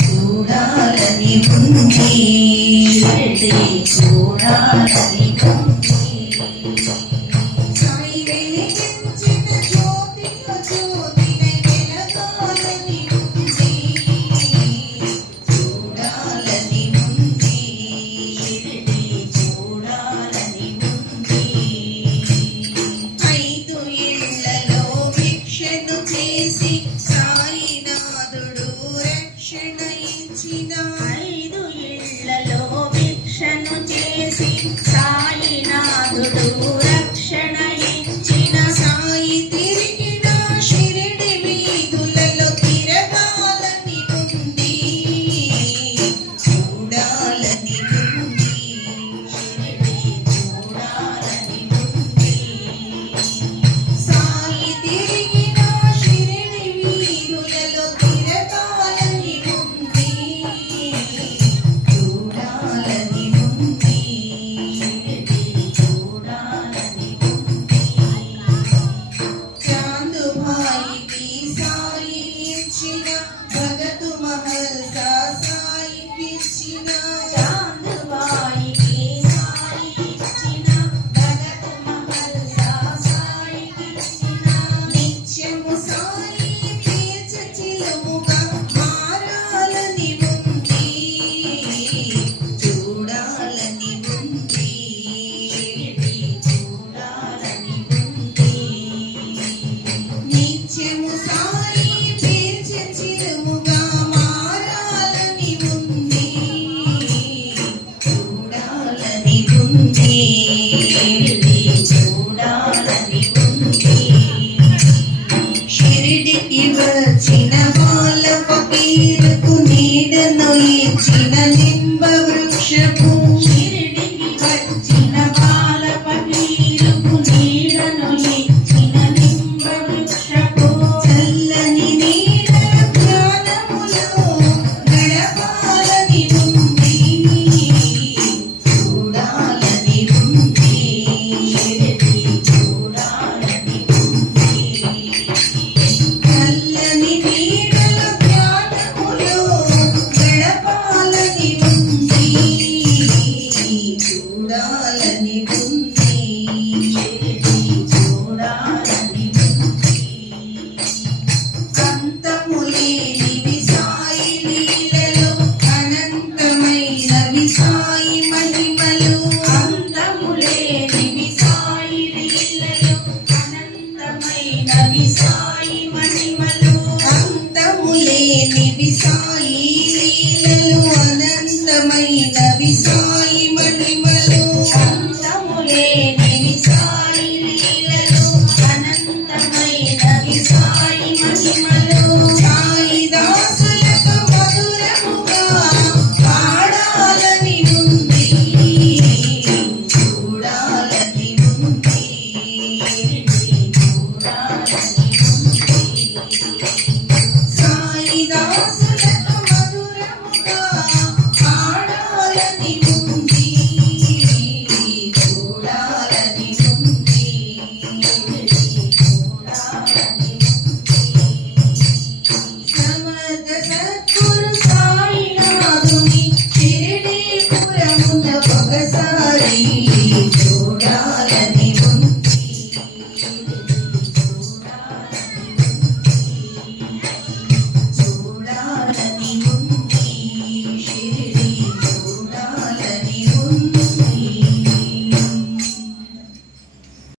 చూడాలని ఉంది చూడాలని ఉంది సాయి వెలిగించిన జ్యోతిలో జ్యోతినై వెలగాలని ఉంది చూడాలని ఉంది చూడాలని ఉంది 5 ఏళ్లలో భిక్షను చేసి సాయినాథుడు రక్షణ ఇచ్చిన 5 ఏళ్లలో భిక్షను చేసి సాయినాథుడు రక్షణ ఇచ్చిన సాయి తిరిగిన షిరిడి వీధులలో తిరగాలని ఉంది చూడాలని ఉంది షిరిడి చూడాలని ఉంది సాయి తిరిగిన షిరిడి వీధులలో తిరగాలని ఉంది చూడాలని ఉంది షిరిడి చూడాలని ఉంది చాందుబాయికి సాయి ఇచ్చిన భగతు మహల్సా సాయికి ఇచ్చిన చాందుబాయికి సాయి ఇచ్చిన భగతు మహల్సా సాయికి ఇచ్చిన నిత్యము సాయి తీర్చ చిలుముగా మారాలని ఉంది చూడాలని ఉంది షిరిడి చూడాలని ఉంది నిత్యము సాయి తీర్చ చిలుముగా మారాలని ఉంది చూడాలని ఉంది షిరిడి చూడాలని ఉంది షిరిడికి వచ్చిన వాళ్ళ ఫకీరుకు నీడను ఇచ్చిన నింబ వృక్షపు